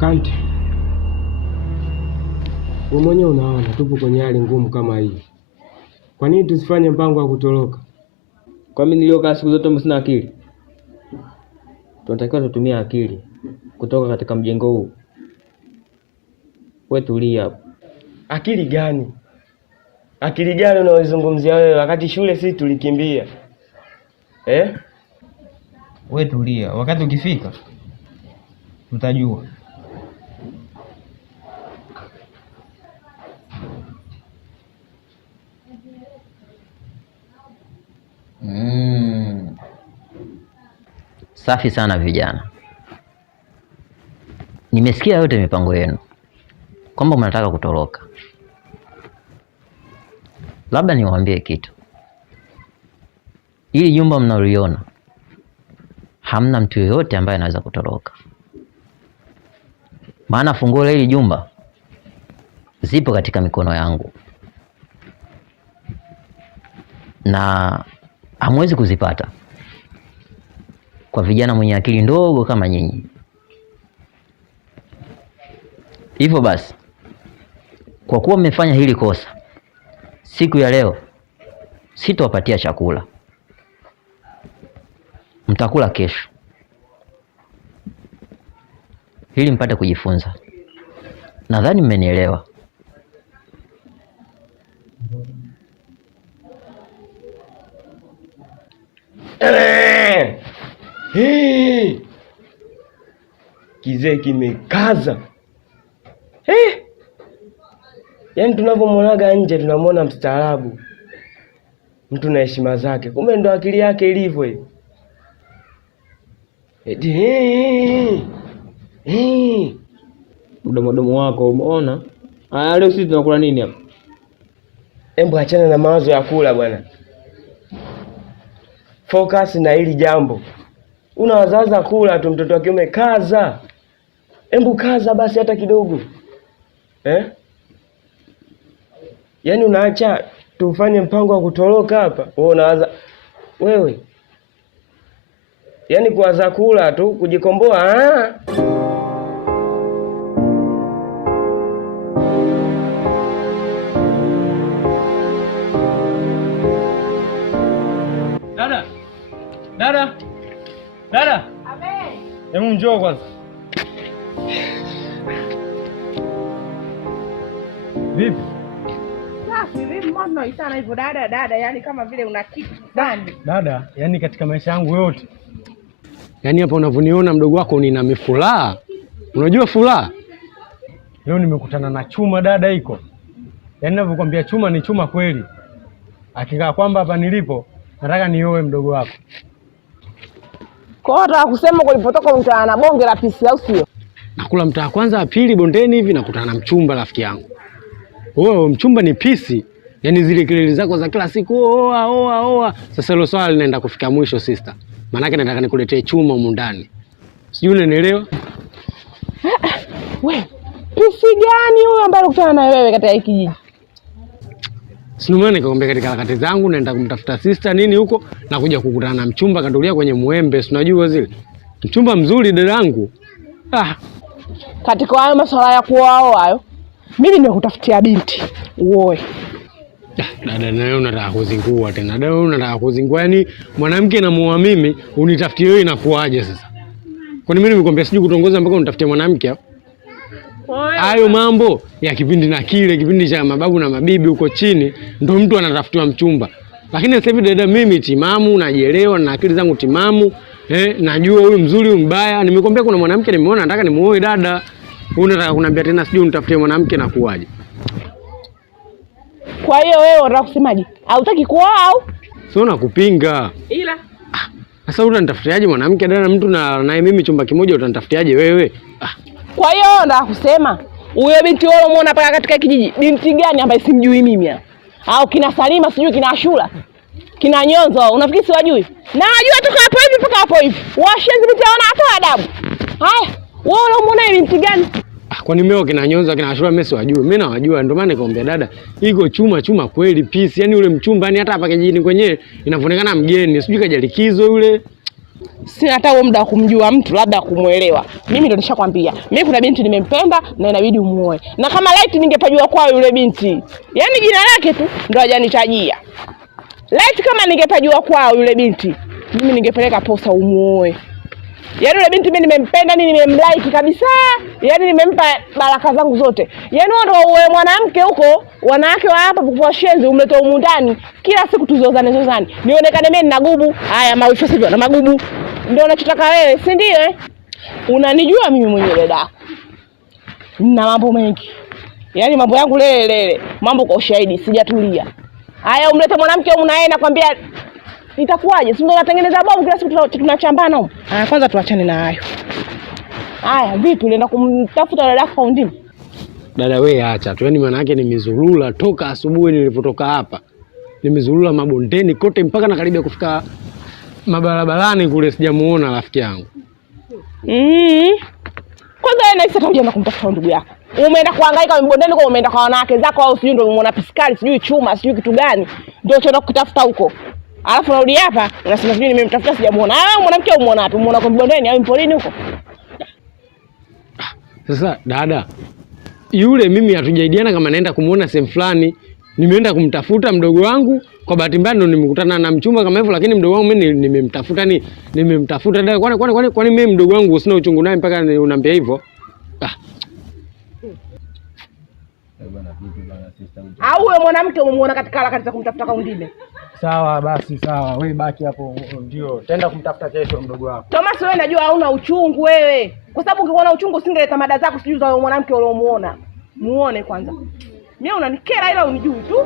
Kanti, wewe mwenyewe unaona tupo kwenye hali ngumu kama hii. Kwa nini tusifanye mpango wa kutoroka? Kwa mimi niliokaa siku zote sina akili? Tunatakiwa tutumie akili kutoka katika mjengo huu. Wewe tulia hapo. Akili gani? Akili gani unaozungumzia wewe wakati shule sisi tulikimbia? Wewe tulia, wakati ukifika utajua. Safi sana vijana. Nimesikia yote mipango yenu kwamba mnataka kutoroka. Labda niwaambie kitu. Hili jumba mnaliona, hamna mtu yoyote ambaye anaweza kutoroka. Maana funguo la hili jumba zipo katika mikono yangu. Na hamwezi kuzipata kwa vijana mwenye akili ndogo kama nyinyi. Hivyo basi, kwa kuwa mmefanya hili kosa, siku ya leo sitawapatia chakula. Mtakula kesho, ili mpate kujifunza. Nadhani mmenielewa. Kizee kimekaza. Yaani tunapomwonaga nje tunamwona mstaarabu, mtu na heshima zake, kumbe ndo akili yake ilivyo hiyo. Mdomo wako umeona? Haya, leo sisi tunakula nini hapa? Embo achana na mawazo ya kula bwana. Focus na hili jambo. Unawazaza kula tu, mtoto wa kiume kaza. Embu kaza basi hata kidogo. Yaani unaacha tufanye mpango wa kutoroka hapa. Wewe unawaza wewe. Yaani kuwaza kula tu kujikomboa. Dada. Abe. Hebu njoo kwanza. Vipi? Safi, vipi mbona unaitana hivyo dada, yani kama vile una kitu ndani. Dada, yani katika maisha yangu yote. Yaani hapa unavyoniona mdogo wako nina mifuraha. Unajua furaha? Leo nimekutana na chuma dada iko. Yaani ninavyokuambia chuma ni chuma kweli. Hakika kwamba hapa nilipo nataka nioe mdogo wako. Kwa hiyo nataka kusema ulipotoka mtaa na bonge la pisi au sio? Nakula mtaa kwanza wa pili bondeni hivi nakutana na mchumba rafiki yangu. Wewe mchumba ni pisi. Yaani zile kelele zako za kila siku oa. Sasa hilo swala linaenda kufika mwisho sister. Maana yake nataka nikuletee chuma humu ndani. Sijui unanielewa? Wewe, pisi gani huyo ambaye ukutana na wewe katika hiki kijiji? Sinumana nikakwambia katika harakati zangu naenda kumtafuta sister nini huko na kuja kukutana na mchumba kandulia kwenye muembe, si unajua zile. Mchumba mzuri dadangu. Katika hayo masuala ya kuoa hayo, mimi nimekutafutia binti uoe. Dada nawe unataka kuzingua tena. Dada wewe unataka kuzingua, yani mwanamke namuoa mimi unitafutie wewe inakuaje sasa? Kwani mimi nimekwambia sijui kutongoza mpaka unitafutie mwanamke hapo? Hayo mambo ya kipindi na kile kipindi cha mababu na mabibi huko chini ndo mtu anatafutiwa mchumba. Lakini sasa hivi dada mimi timamu, najielewa na akili zangu timamu, najua huyu mzuri huyu mbaya. Nimekwambia kuna mwanamke nimeona nataka nimuoe dada. Unataka kuniambia tena sijui unitafutie mwanamke na kuaje? Kwa hiyo wewe unataka kusemaje? Hautaki kuoa au? Sio nakupinga. Ila sasa unanitafutiaje mwanamke dada mtu na mimi chumba kimoja utanitafutiaje wewe? Kwa hiyo unataka kusema huyo binti wewe umeona paka katika kijiji binti gani ambaye simjui mimi hapa? Au kina Salima sijui kina Ashura? Kina Nyonzo unafikiri siwajui? Na wajua toka hapo hivi mpaka hapo hivi. Washenzi binti wana hata adabu. Haya, wewe unamuona binti gani? Kwani mimi kina Nyonzo kina Ashura mimi siwajui. Mimi nawajua ndio maana nikamwambia dada, iko chuma kweli peace. Yaani ule mchumba yani hata hapa kijijini kwenyewe inaonekana mgeni. Sijui kaja likizo yule. sina hata huo muda wa kumjua mtu, labda kumuelewa. Mimi ndo nishakwambia, mimi kuna binti nimempenda na inabidi umuoe. Na kama light ningepajua kwa yule binti, yani jina lake tu ndo hajanitajia. Light kama ningepajua kwa yule binti, mimi ningepeleka posa umuoe. Yaani yule binti mimi nimempenda, nimemlike kabisa. Yaani nimempa baraka zangu zote. Yaani wewe ndio uwe mwanamke huko, wanawake wa hapa kwa shenzi umlete humu ndani, kila siku tuzozane. Nionekane mimi nina gubu, haya mawifu sivyo na magubu. Ndio unachotaka wewe, si ndio Unanijua mimi mwenyewe dada. Nina mambo mengi. Yaani mambo yangu lele. Mambo kwa ushahidi, sijatulia. Haya umlete mwanamke humu na yeye nakwambia itakuwaje? Si ndio unatengeneza bomu kila siku tunachambana huko. Haya kwanza tuachane na hayo. Haya vipi unaenda kumtafuta dada yako undini? Dada wewe acha tu. Yaani maana yake nimezurula toka asubuhi nilipotoka hapa. Nimezurula mabondeni kote mpaka na karibia kufika mabarabarani kule sijamuona rafiki yangu. Kwanza wewe naisi utaenda kumtafuta ndugu yako. Umeenda kuhangaika mabondeni kwa umeenda kwa wanawake zako au sijui ndio umeona piskali, sijui chuma, sijui kitu gani. Ndio unaenda kutafuta huko. Alafu narudi hapa unasema sijui nimemtafuta sijamuona. Mwanamke umuona wapi? Umuona kwa bondeni au mpolini huko? Sasa dada, yule mimi hatujaidiana kama naenda kumuona sehemu fulani. Nimeenda kumtafuta mdogo wangu, kwa bahati mbaya ndo nimekutana na mchumba kama hivyo, lakini mdogo wangu mimi nimemtafuta dada. Kwani mimi mdogo wangu usina uchungu naye mpaka unaniambia hivyo? Au wewe mwanamke umemuona katika harakati za kumtafuta kaundine? Sawa basi sawa, wewe baki hapo, ndio taenda kumtafuta kesho mdogo wako. Thomas, wewe najua hauna uchungu wewe. Kwa sababu ungekuwa na uchungu usingeleta mada zako sijui za mwanamke uliomuona. Muone kwanza. Mimi unanikera ila unijui tu.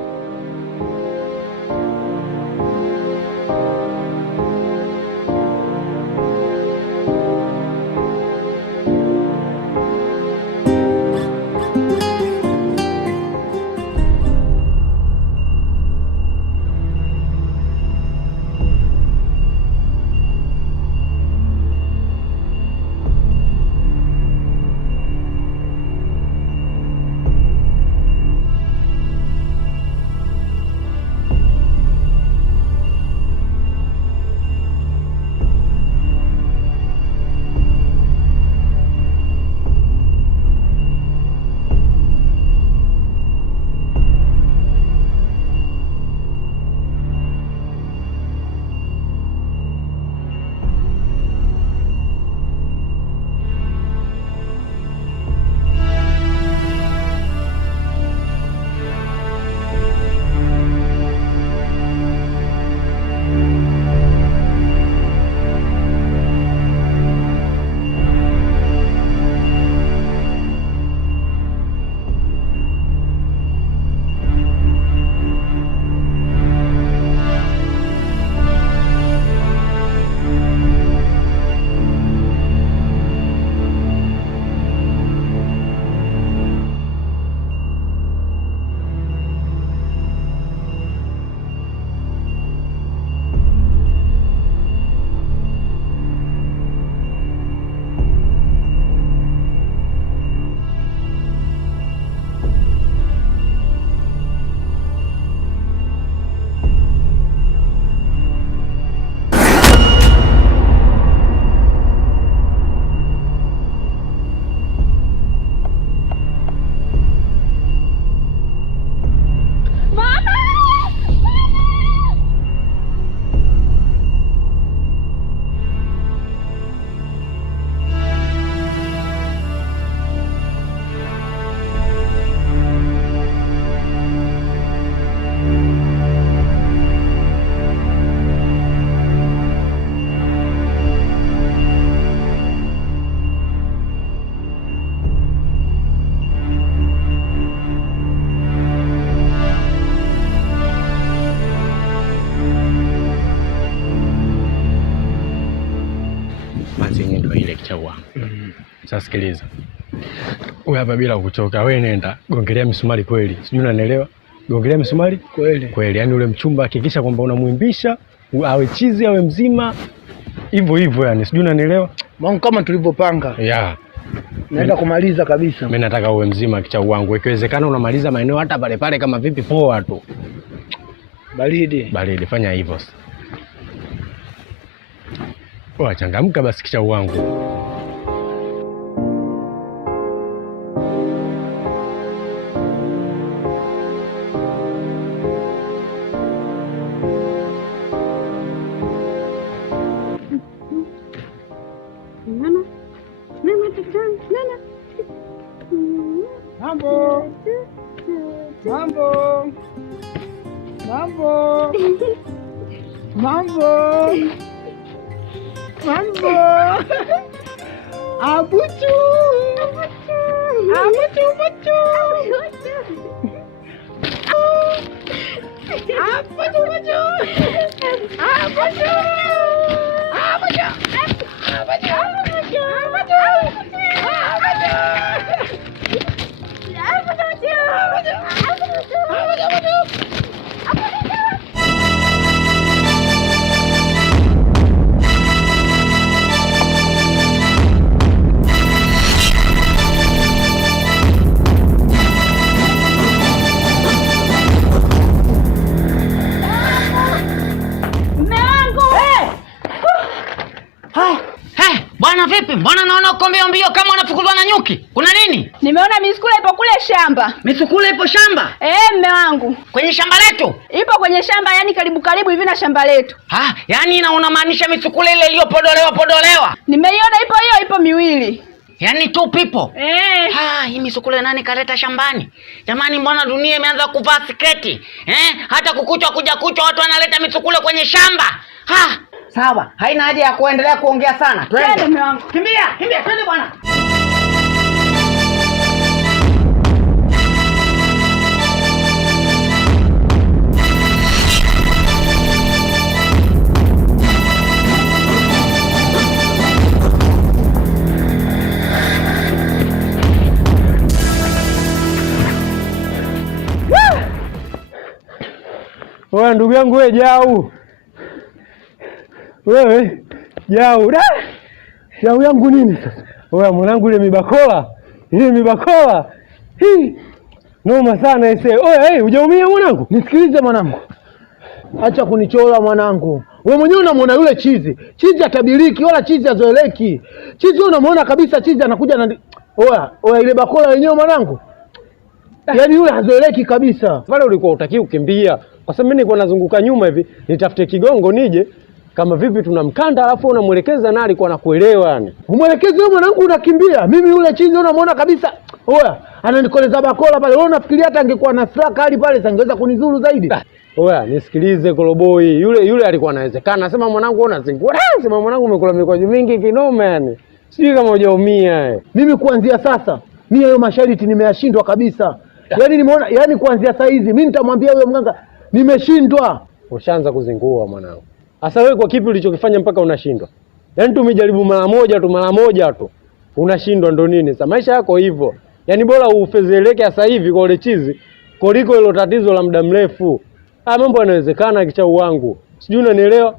Mazingi ndio ile kichaua. Sasa sikiliza. Wewe hapa bila kuchoka, wewe nenda gongelea misumari kweli. Sijui unanielewa? Gongelea misumari kweli. Kweli, yani ule mchumba hakikisha kwamba unamuimbisha, awe chizi awe mzima. Hivyo yani, sijui unanielewa? Mambo kama tulivyopanga. Yeah. Naenda kumaliza kabisa. Mimi nataka uwe mzima kichau wangu. Ikiwezekana unamaliza maeneo hata pale kama vipi poa tu. Baridi, fanya hivyo. Changamka basi kichau wangu. Bwana vipi? Mbona naona uko mbio kama unafukuzwa na nyuki? Kuna nini? Nimeona misukule ipo kule shamba. Misukule ipo shamba? Mume wangu. Kwenye shamba letu? Ipo kwenye shamba, yani karibu hivi na shamba letu. Yani unamaanisha misukule ile iliyopodolewa? Nimeiona ipo miwili. Yani two people? Hii misukule nani kaleta shambani? Jamani, mbona dunia imeanza kuvaa siketi? Hata kukuchwa watu wanaleta misukule kwenye shamba. Sawa, haina haja ya kuendelea kuongea sana. Twende mume wangu. Kimbia, twende bwana. Wewe ndugu yangu wewe Jau. Wewe Jau. Jau yangu nini sasa? Wewe mwanangu ile mibakola. Hii. Noma sana ese. Wewe hujaumia mwanangu? Nisikilize mwanangu. Acha kunichola mwanangu. Wewe mwenyewe unamwona yule chizi. Chizi atabiliki wala chizi azoeleki. Chizi unamwona kabisa chizi anakuja na Oya ile bakola yenyewe mwanangu. Yaani yule hazoeleki kabisa. Pale ulikuwa utaki kukimbia. Kwa sababu mimi nilikuwa nazunguka nyuma hivi, nitafute kigongo nije kama vipi tunamkanda alafu unamuelekeza na alikuwa anakuelewa yani. Umuelekeze wewe mwanangu unakimbia. Mimi yule chizi unamwona kabisa. Oya, ananikoleza bakola pale. Wewe unafikiria hata angekuwa na straka hali pale sangeweza kunizuru zaidi? Oya, nisikilize Koroboi. Yule alikuwa anawezekana. Sema mwanangu unazingua. Sema mwanangu umekula mikwaju mingi kinoma yani. Sijui kama hujaumia. Mimi kuanzia sasa, mimi hayo masharti nimeyashindwa kabisa. Yaani nimeona, yaani kuanzia saa hizi mimi nitamwambia huyo mganga nimeshindwa. Ushaanza kuzingua mwanangu. Sasa wewe kwa kipi ulichokifanya mpaka unashindwa? Yaani tumejaribu mara moja tu. Unashindwa ndo nini? Sasa maisha yako hivyo. Yaani bora ufezeleke sasa hivi kwa ile chizi kuliko hilo tatizo la muda mrefu. Mambo yanawezekana kichau wangu. Sijui unanielewa?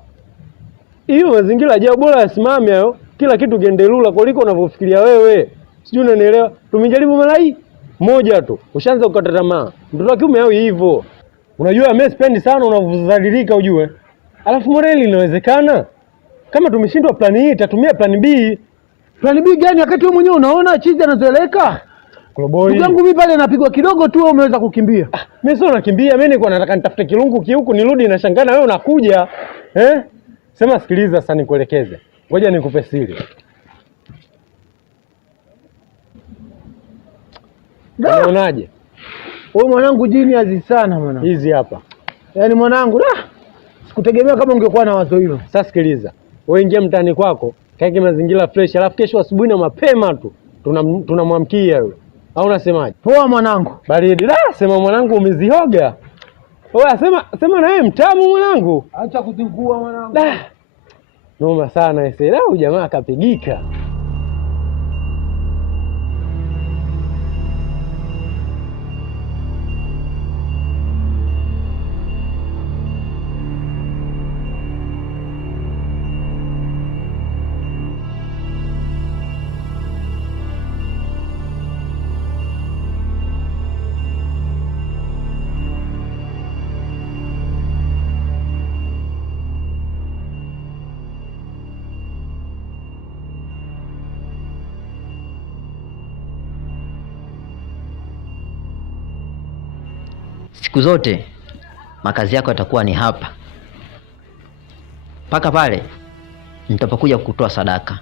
Hiyo mazingira Jau bora yasimame hayo. Kila kitu gendelula kuliko unavyofikiria wewe. Sijui unanielewa? Tumejaribu mara hii moja tu. Ushaanza kukata tamaa. Mtoto wa kiume hao hivyo. Unajua mimi sipendi sana unavyozalilika ujue. Alafu morali inawezekana. Kama tumeshindwa plani hii, tatumia plani B. Plani B gani wakati wewe mwenyewe unaona chizi anazoeleka? Koroboi. Ndugu yangu mimi pale napigwa kidogo tu wewe umeweza kukimbia. Mimi sio nakimbia, mimi nilikuwa nataka nitafute kilungu kihuku nirudi na shangana wewe unakuja. Sema sikiliza sasa nikuelekeze. Ngoja nikupe siri. Unaonaje? Wewe mwanangu jini sana mwanangu. Hizi hapa. Yaani mwanangu sikutegemea kama ungekuwa na wazo hilo. Sasa sikiliza. Wewe ingia mtaani kwako, kaeke mazingira fresh, alafu kesho asubuhi na mapema tu tunamwamkia yule. Au unasemaje? Poa mwanangu. Baridi. Sema mwanangu umezihoga. Oya sema na wewe mtamu mwanangu. Acha kuzingua mwanangu. Noma sana ese. Leo jamaa akapigika. siku zote makazi yako yatakuwa ni hapa mpaka pale nitapokuja kukutoa sadaka.